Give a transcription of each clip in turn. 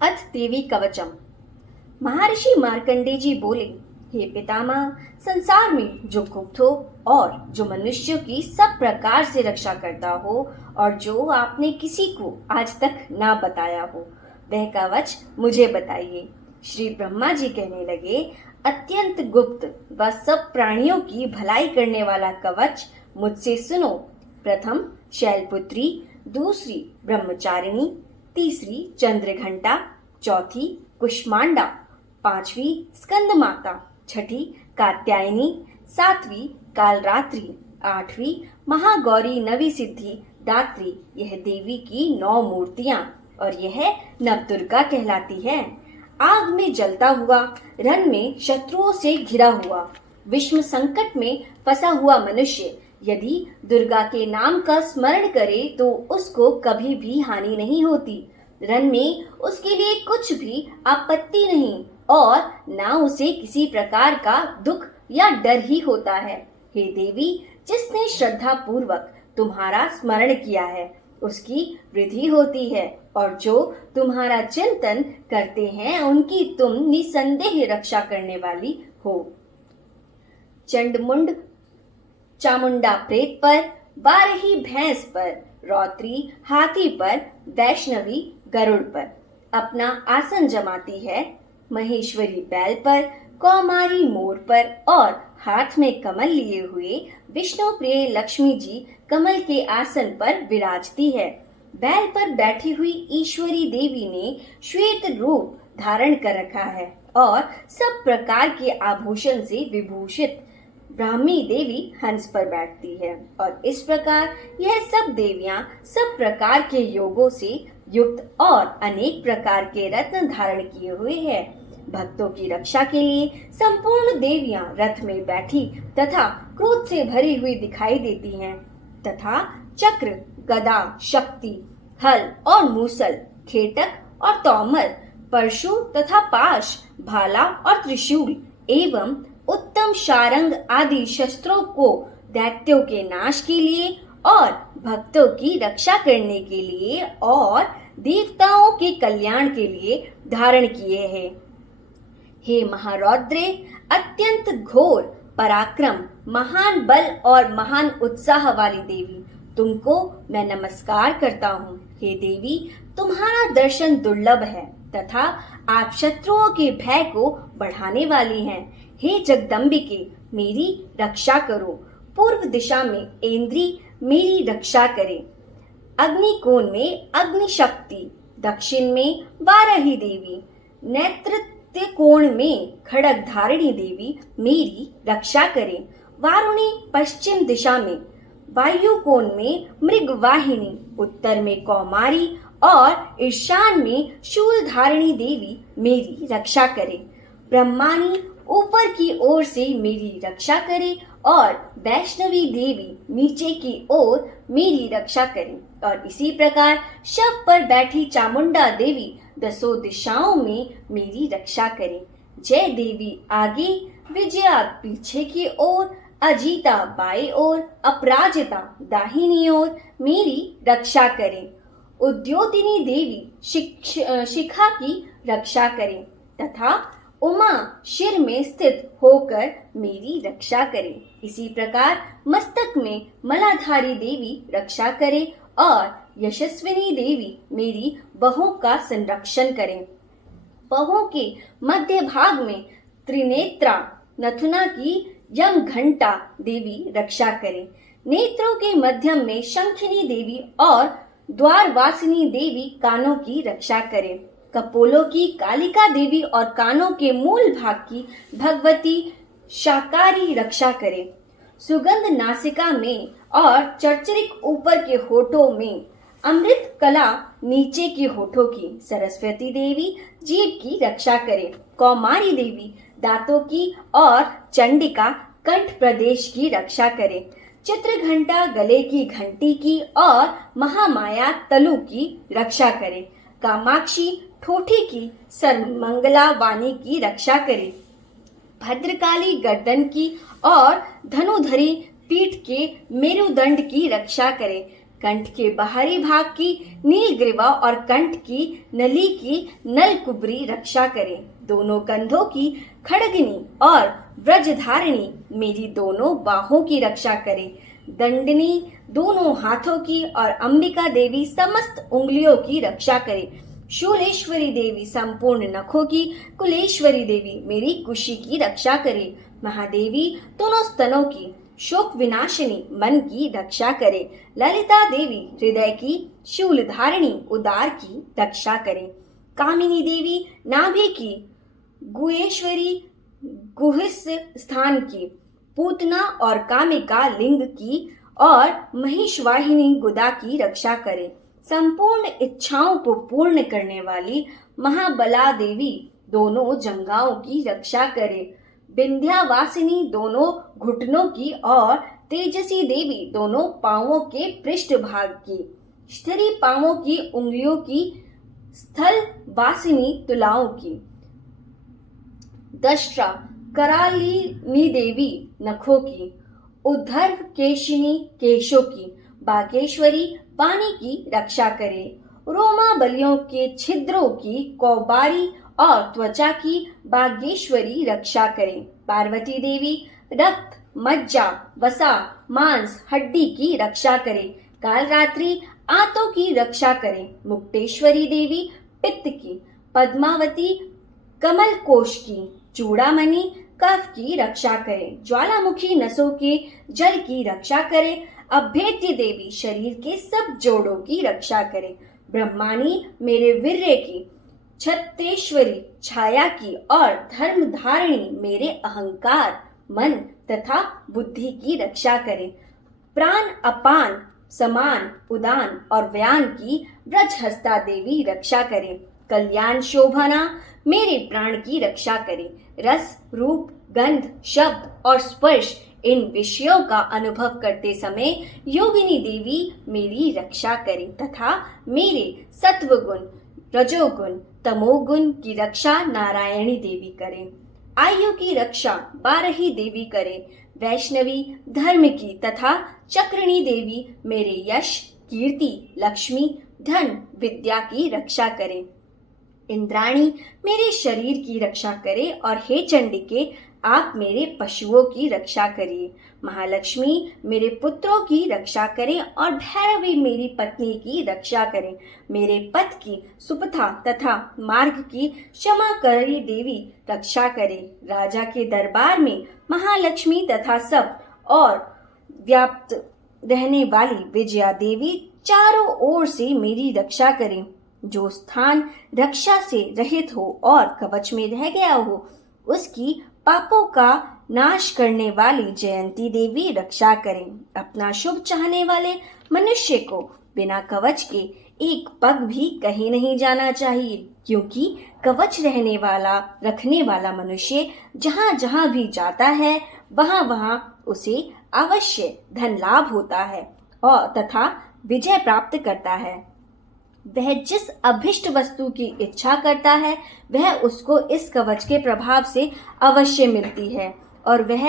अथ देवी कवचम। महर्षि मार्कंडेय जी बोले, हे पितामह, संसार में जो गुप्त हो और जो मनुष्यों की सब प्रकार से रक्षा करता हो और जो आपने किसी को आज तक ना बताया हो, वह कवच मुझे बताइए। श्री ब्रह्मा जी कहने लगे, अत्यंत गुप्त व सब प्राणियों की भलाई करने वाला कवच मुझसे सुनो। प्रथम शैलपुत्री, दूसरी ब्रह्मचारिणी, तीसरी चंद्रघंटा, चौथी कुष्मांडा, पांचवी स्कंद माता, छठी कात्यायनी, सातवीं कालरात्रि, आठवीं महागौरी, नवी सिद्धि दात्री। यह देवी की 9 मूर्तियां और यह नवदुर्गा कहलाती है। आग में जलता हुआ, रन में शत्रुओं से घिरा हुआ, विषम संकट में फंसा हुआ मनुष्य यदि दुर्गा के नाम का स्मरण करे तो उसको कभी भी हानि नहीं होती। रन में उसके लिए कुछ भी आपत्ति नहीं और ना उसे किसी प्रकार का दुख या डर ही होता है। हे देवी, जिसने श्रद्धा पूर्वक तुम्हारा स्मरण किया है उसकी वृद्धि होती है और जो तुम्हारा चिंतन करते हैं उनकी तुम निसंदेह रक्षा करने वाली हो। चंडमुंड चामुंडा प्रेत पर, बारही भैंस पर, रौत्री हाथी पर, वैष्णवी गरुड़ पर अपना आसन जमाती है। महेश्वरी बैल पर, कौमारी मोर पर और हाथ में कमल लिए हुए विष्णु प्रिय लक्ष्मी जी कमल के आसन पर विराजती है। बैल पर बैठी हुई ईश्वरी देवी ने श्वेत रूप धारण कर रखा है और सब प्रकार के आभूषण से विभूषित ब्राह्मी देवी हंस पर बैठती है और इस प्रकार यह सब देवियां सब प्रकार के योगों से युक्त और अनेक प्रकार के रत्न धारण किए हुए हैं। भक्तों की रक्षा के लिए संपूर्ण देवियां रथ में बैठी तथा क्रोध से भरी हुई दिखाई देती हैं तथा चक्र, गदा, शक्ति, हल और मूसल, खेटक और तोमर, परशु तथा पाश, भाला और त्रिशूल एवं उत्तम शारंग आदि शस्त्रों को दैत्यों के नाश के लिए और भक्तों की रक्षा करने के लिए और देवताओं के कल्याण के लिए धारण किए हैं। हे महारौद्रे, अत्यंत घोर पराक्रम, महान बल और महान उत्साह वाली देवी, तुमको मैं नमस्कार करता हूँ। हे देवी, तुम्हारा दर्शन दुर्लभ है तथा आप शत्रुओं के भय को बढ़ाने वाली हैं। हे जगदम्बिके, मेरी रक्षा करो। पूर्व दिशा में ऐन्द्री मेरी रक्षा करे। अग्निकोण में अग्नि शक्ति, दक्षिण में वाराही देवी, नेत्र कोण में खड़ग धारिणी देवी मेरी रक्षा करे। वारुणी पश्चिम दिशा में, वायु कोण में मृगवाहिनी, उत्तर में कौमारी और ईशान में शूलधारिणी देवी मेरी रक्षा करे। ब्रह्मानी ऊपर की ओर से मेरी रक्षा करे और वैष्णवी देवी नीचे की ओर मेरी रक्षा करे और इसी प्रकार शव पर बैठी चामुंडा देवी दसों दिशाओं में मेरी रक्षा करे। जय देवी आगे, विजया पीछे की ओर, अजीता बाएं ओर, अपराजिता दाहिनी ओर मेरी रक्षा करे। उद्योतिनी देवी शिखा की रक्षा करे तथा उमा शिर में स्थित होकर मेरी रक्षा करे। इसी प्रकार मस्तक में मलाधारी देवी रक्षा करे और यशस्विनी देवी मेरी बाहों का संरक्षण करे। बाहों के मध्य भाग में त्रिनेत्रा नथुना की यम घंटा देवी रक्षा करे। नेत्रों के मध्यम में शंखिनी देवी और द्वारवासिनी देवी कानों की रक्षा करे। कपोलों की कालिका देवी और कानों के मूल भाग की भगवती शाकारी रक्षा करे। सुगंध नासिका में और चर्चरिक ऊपर के होठों में, अमृत कला नीचे के होठों की सरस्वती देवी जीभ की रक्षा करे। कौमारी देवी दांतों की और चंडिका कंठ प्रदेश की रक्षा करे। चित्रघंटा गले की घंटी की और महामाया तलु की रक्षा करे। कामाक्षी ठोठी की सर्वमंगला वाणी की रक्षा करे। भद्रकाली गर्दन की और धनुधरी पीठ के मेरुदंड की रक्षा करे। कंठ के बाहरी भाग की नीलग्रीवा और कंठ की नली की नलकुबरी रक्षा करे। दोनों कंधों की खड़गनी और व्रजधारिणी मेरी दोनों बाहों की रक्षा करे। दंडनी दोनों हाथों की और अंबिका देवी समस्त उंगलियों की रक्षा करे। शूलेश्वरी देवी संपूर्ण नखों की, कुलेश्वरी देवी मेरी कुशी की रक्षा करे। महादेवी दोनों स्तनों की, शोक विनाशिनी मन की रक्षा करे। ललिता देवी हृदय की, शूलधारिणी उदार की रक्षा करे। कामिनी देवी नाभि की, गुहेश्वरी गुहिस स्थान की, पूतना और कामिका लिंग की और महिषवाहिनी गुदा की रक्षा करे। संपूर्ण इच्छाओं को पूर्ण करने वाली महाबला देवी दोनों जंघाओं की रक्षा करे। विंध्यावासिनी दोनों घुटनों की और तेजसी देवी दोनों पांवों के पृष्ठ भाग की, स्थिरी पांवों की उंगलियों की, स्थल वासिनी तुलाओं की। दष्ट्रा करालिनी देवी नखों की, उद्धर्व केशिनी केशों की, बागेश्वरी वाणी की रक्षा करे। रोमा बलियों के छिद्रों की, कौबारी और त्वचा की बागेश्वरी रक्षा करे। पार्वती देवी रक्त, मज्जा, वसा, मांस, हड्डी की रक्षा करे। कालरात्रि आंतों की रक्षा करे। मुक्तेश्वरी देवी पित्त की, पद्मावती कमल कोश की, चूड़ामणि कफ की रक्षा करे। ज्वालामुखी नसों के जल की रक्षा करे। अभेद्य देवी शरीर के सब जोड़ों की रक्षा करे। ब्रह्माणी मेरे वीर्य की, छत्तेश्वरी छाया की और धर्म धारिणी मेरे अहंकार, मन तथा बुद्धि की रक्षा करे। प्राण अपान, समान, उदान और व्यान की ब्रजहस्ता देवी रक्षा करे। कल्याण शोभना मेरे प्राण की रक्षा करे। रस, रूप, गंध, शब्द और स्पर्श इन विषयों का अनुभव करते समय योगिनी देवी मेरी रक्षा करे तथा मेरे सत्व गुण, रजोगुण, तमोगुण की रक्षा नारायणी देवी करे। आयु की रक्षा बारही देवी करे। वैष्णवी धर्म की तथा चक्रिणी देवी मेरे यश, कीर्ति, लक्ष्मी, धन, विद्या की रक्षा करे। इंद्राणी मेरे शरीर की रक्षा करे और हे चंडिके आप मेरे पशुओं की रक्षा करिए। महालक्ष्मी मेरे पुत्रों की रक्षा करें और भैरवी मेरी पत्नी की रक्षा करें। मेरे पथ की सुपथा तथा मार्ग की क्षमाकरी देवी रक्षा करे। राजा के दरबार में महालक्ष्मी तथा सब और व्याप्त रहने वाली विजया देवी चारों ओर से मेरी रक्षा करें। जो स्थान रक्षा से रहित हो और कवच में रह गया हो उसकी पापों का नाश करने वाली जयंती देवी रक्षा करें। अपना शुभ चाहने वाले मनुष्य को बिना कवच के एक पग भी कहीं नहीं जाना चाहिए, क्योंकि कवच रखने वाला मनुष्य जहाँ जहाँ भी जाता है वहाँ वहाँ उसे अवश्य धन लाभ होता है और तथा विजय प्राप्त करता है। वह जिस अभिष्ट वस्तु की इच्छा करता है वह उसको इस कवच के प्रभाव से अवश्य मिलती है और वह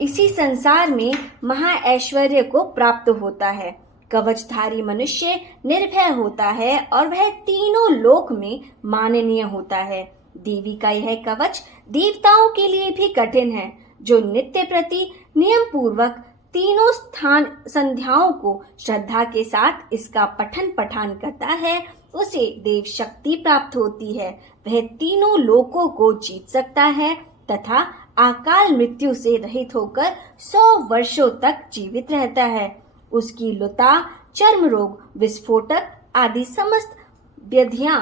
इसी संसार में महाऐश्वर्य को प्राप्त होता है। कवचधारी मनुष्य निर्भय होता है और वह तीनों लोक में माननीय होता है। देवी का यह कवच देवताओं के लिए भी कठिन है। जो नित्य प्रति नियम पूर्वक तीनों स्थान संध्याओं को श्रद्धा के साथ इसका पठन पठान करता है उसे देव शक्ति प्राप्त होती है। वह तीनों लोकों को जीत सकता है तथा अकाल मृत्यु से रहित होकर 100 वर्षों तक जीवित रहता है। उसकी लुता, चर्म रोग, विस्फोटक आदि समस्त व्याधियां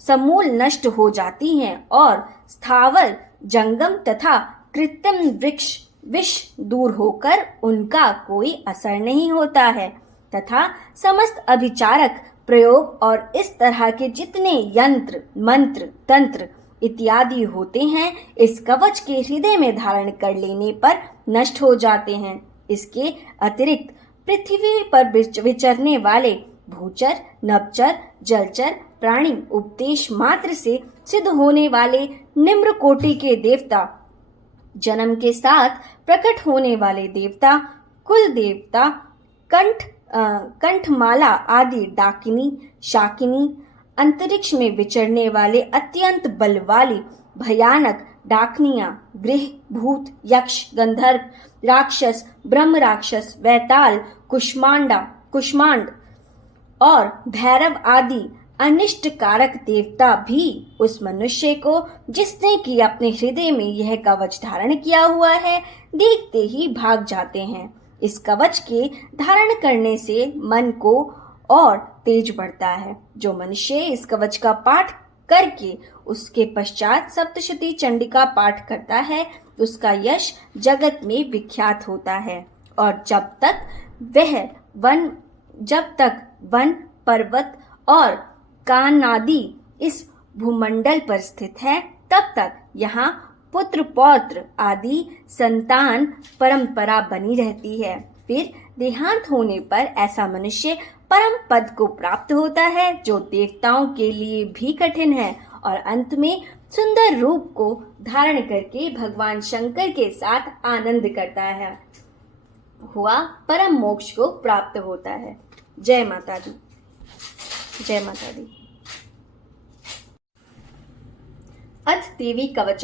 समूल नष्ट हो जाती हैं और स्थावर, जंगम तथा कृत्रिम वृक्ष विष दूर होकर उनका कोई असर नहीं होता है तथा समस्त अभिचारक प्रयोग और इस तरह के जितने यंत्र, मंत्र, तंत्र इत्यादि होते हैं इस कवच के हृदय में धारण कर लेने पर नष्ट हो जाते हैं। इसके अतिरिक्त पृथ्वी पर विचरने वाले भूचर, नभचर, जलचर प्राणी, उपदेश मात्र से सिद्ध होने वाले निम्न कोटि के देवता, जन्म के साथ प्रकट होने वाले देवता, कुल देवता, कंठ कंठमाला आदि डाकिनी, शाकिनी, अंतरिक्ष में विचरने वाले अत्यंत बल वाली भयानक डाकनियां, गृह, भूत, यक्ष, गंधर्व, राक्षस, ब्रह्म राक्षस, वैताल, कुष्मांड और भैरव आदि अनिष्ट कारक देवता भी उस मनुष्य को, जिसने कि अपने हृदय में यह कवच धारण किया हुआ है, देखते ही भाग जाते हैं। इस कवच के धारण करने से मन को और तेज बढ़ता है। जो मनुष्य इस कवच का पाठ करके उसके पश्चात सप्तशती चंडिका पाठ करता है, उसका यश जगत में विख्यात होता है। और जब तक वन, पर्वत और कानादि इस भूमंडल पर स्थित है, तब तक यहाँ पुत्र पौत्र आदि संतान परंपरा बनी रहती है। फिर देहांत होने पर ऐसा मनुष्य परम पद को प्राप्त होता है, जो देवताओं के लिए भी कठिन है, और अंत में सुंदर रूप को धारण करके भगवान शंकर के साथ आनंद करता है, परम मोक्ष को प्राप्त होता है। जय माता दी। जय माता दी। अथ देवी कवच।